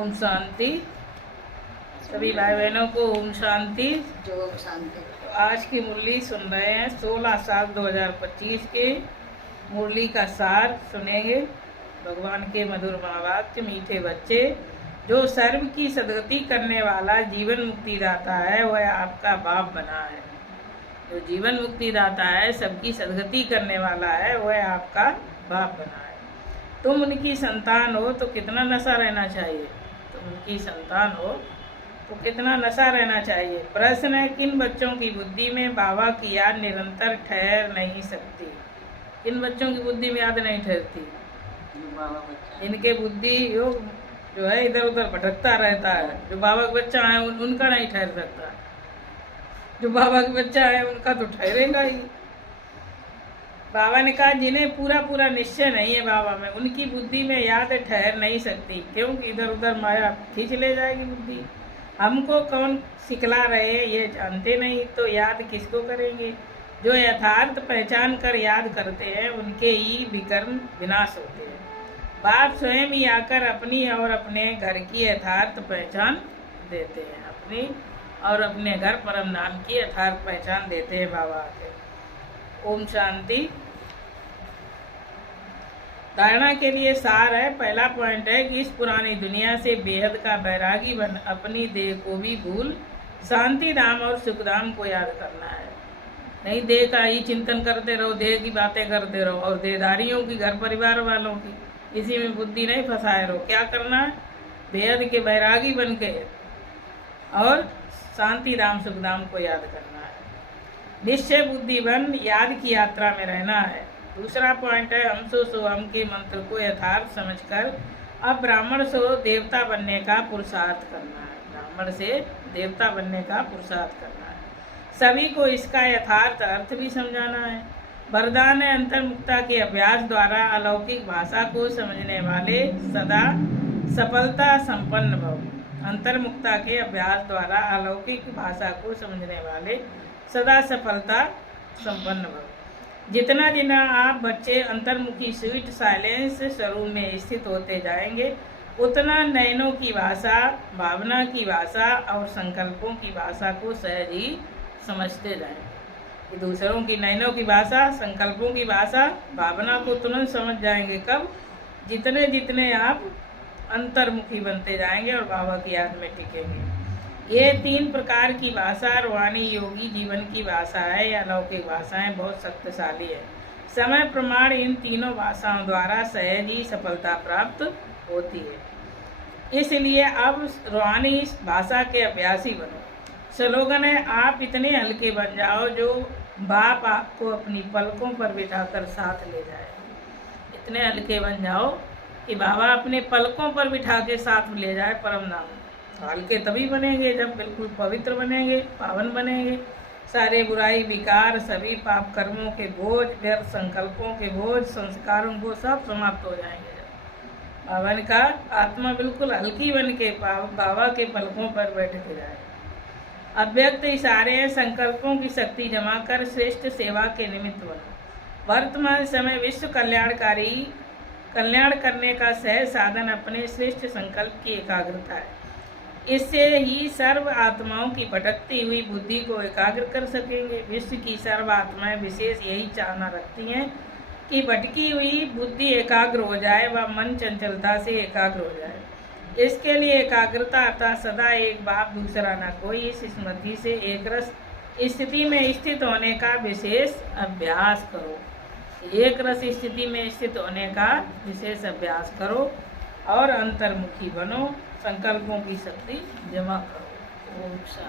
ओम शांति। सभी भाई बहनों को ओम शांति। जो शांति। तो आज की मुरली सुन रहे हैं 16/7/2025 के मुरली का सार सुनेंगे। भगवान के मधुर महावाक्य मीठे बच्चे। जो सर्व की सदगति करने वाला जीवन मुक्ति दाता है वह आपका बाप बना है। जो जीवन मुक्ति दाता है, सबकी सदगति करने वाला है, वह आपका बाप बना है। तुम उनकी संतान हो तो कितना नशा रहना चाहिए। तुम उनकी संतान हो तो कितना नशा रहना चाहिए। प्रश्न है, किन बच्चों की बुद्धि में बाबा की याद निरंतर ठहर नहीं सकती। किन बच्चों की बुद्धि में याद नहीं ठहरती। इनके बुद्धि योग जो है इधर उधर भटकता रहता है। जो बाबा का बच्चा है उनका नहीं ठहर सकता। जो बाबा का बच्चा है उनका तो ठहरेगा ही। बाबा ने कहा जिन्हें पूरा पूरा निश्चय नहीं है बाबा में, उनकी बुद्धि में याद ठहर नहीं सकती, क्योंकि इधर उधर माया खींच ले जाएगी बुद्धि। हमको कौन सिखला रहे हैं ये जानते नहीं तो याद किसको करेंगे। जो यथार्थ पहचान कर याद करते हैं उनके ही विकर्म विनाश होते हैं। बाप स्वयं ही आकर अपनी और अपने घर की यथार्थ पहचान देते हैं। अपनी और अपने घर परम नाम की यथार्थ पहचान देते हैं बाबा आके। ओम शांति। धारणा के लिए सार है। पहला पॉइंट है कि इस पुरानी दुनिया से बेहद का बैरागी बन अपनी देह को भी भूल शांति धाम और सुख धाम को याद करना है। नहीं देह का ही चिंतन करते रहो, देह की बातें करते रहो और देहधारियों की, घर परिवार वालों की, इसी में बुद्धि नहीं फंसाए रहो। क्या करना है, बेहद के बैरागी बन के और शांति धाम सुख धाम को याद करना है। निश्चय बुद्धि बन याद की यात्रा में रहना है। दूसरा पॉइंट है, हम सो हम के मंत्र को यथार्थ समझकर अब ब्राह्मण से देवता बनने का पुरुषार्थ करना है। ब्राह्मण से देवता बनने का पुरुषार्थ करना है। सभी को इसका यथार्थ अर्थ भी समझाना है। वरदान है, अंतर्मुक्ता के अभ्यास द्वारा अलौकिक भाषा को समझने वाले सदा सफलता संपन्न भव। अंतर्मुक्ता के अभ्यास द्वारा अलौकिक भाषा को समझने वाले सदा सफलता संपन्न भव। जितना जितना आप बच्चे अंतर्मुखी स्वीट साइलेंस स्वरूप में स्थित होते जाएंगे, उतना नयनों की भाषा, भावना की भाषा और संकल्पों की भाषा को सहज ही समझते जाएंगे। दूसरों की नयनों की भाषा, संकल्पों की भाषा, भावना को तुरंत समझ जाएंगे। कब? जितने जितने आप अंतर्मुखी बनते जाएंगे और बाबा की याद में टिकेंगे। ये 3 प्रकार की भाषा रूहानी योगी जीवन की भाषा है या लौकिक भाषाएं बहुत शक्तिशाली है। समय प्रमाण इन तीनों भाषाओं द्वारा सहज ही सफलता प्राप्त होती है। इसलिए अब रूहानी भाषा के अभ्यासी बनो। स्लोगन है, आप इतने हल्के बन जाओ जो बाप आपको अपनी पलकों पर बिठाकर साथ ले जाए। इतने हल्के बन जाओ कि बाबा अपने पलकों पर बिठा के साथ ले जाए परम नाम। हल्के तभी बनेंगे जब बिल्कुल पवित्र बनेंगे, पावन बनेंगे। सारे बुराई विकार, सभी पाप कर्मों के बोझ, व्यर्थ संकल्पों के बोझ, संस्कारों को सब समाप्त हो जाएंगे। बाबा ने कहा आत्मा बिल्कुल हल्की बन के बाबा के पलकों पर बैठ के जाए। अव्यक्त इशारे संकल्पों की शक्ति जमा कर श्रेष्ठ सेवा के निमित्त बनो। वर्तमान समय विश्व कल्याण करने का सहज साधन अपने श्रेष्ठ संकल्प की एकाग्रता है। इससे ही सर्व आत्माओं की भटकती हुई बुद्धि को एकाग्र कर सकेंगे। विश्व की सर्व आत्माएं विशेष यही चाहना रखती हैं कि भटकी हुई बुद्धि एकाग्र हो जाए व मन चंचलता से एकाग्र हो जाए। इसके लिए एकाग्रता अर्थात सदा एक बाप दूसरा न कोई, इस स्मृति से एक रस स्थिति में स्थित होने का विशेष अभ्यास करो। एक रस स्थिति में स्थित होने का विशेष अभ्यास करो और अंतर्मुखी बनो। संकल्पों की शक्ति जमा करो। ओम शांति।